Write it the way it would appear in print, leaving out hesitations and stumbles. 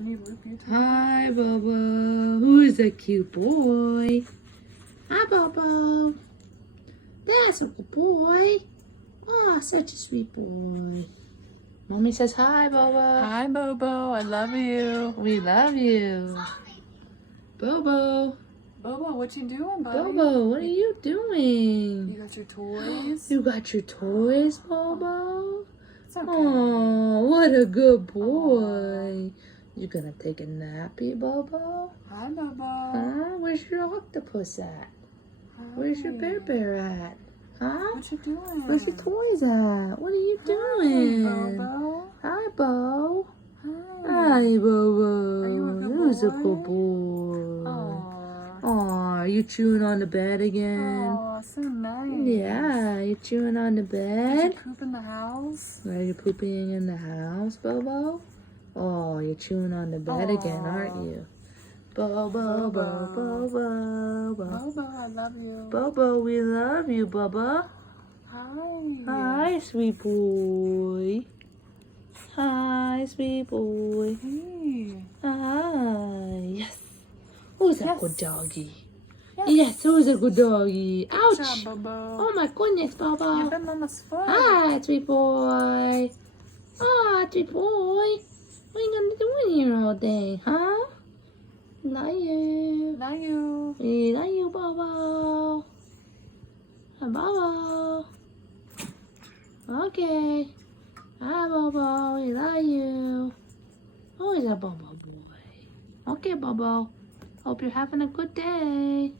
Can you loop you too? Hi, Bobo. Who's a cute boy? Hi, Bobo. That's a good boy. Oh, such a sweet boy. Mommy says hi, Bobo. Hi, Bobo. I love you. We love you. Bobo. Bobo, what you doing, buddy? Bobo, what are you doing? You got your toys? You got your toys, Bobo? It's okay. Oh, what a good boy. You gonna take a nappy, Bobo? Hi, Bobo. Huh? Where's your octopus at? Hi. Where's your bear at? Huh? What you doing? Where's your toys at? What are you Hi, doing? Bobo. Hi, Bo. Hi. Hi, Bobo. Are you a good Who's a boy? good boy? Aw. Aw, are you chewing on the bed again? Aw, so nice. Yeah, you chewing on the Did bed? you poop in the house? Are you pooping in the house, Bobo? Oh, you're chewing on the bed again, aren't you? Bobo, Bobo, Bobo. Bobo, I love you. Bobo, we love you, Bubba. Hi. Hi, sweet boy. Hi, sweet boy. Hey. Hi. Yes. Who's a Yes. good doggy? Yes. Yes, who's a good doggy? Good Ouch. job, Bobo. Oh my goodness, Bobo. You've been on this foot. Hi, sweet boy. Ah, sweet boy. What are you gonna do in here all day, huh? Love you. Love you. We love you, Bobo. Bobo. Okay. Hi, Bobo. We love you. Who is a Bobo boy? Okay, Bobo. Hope you're having a good day.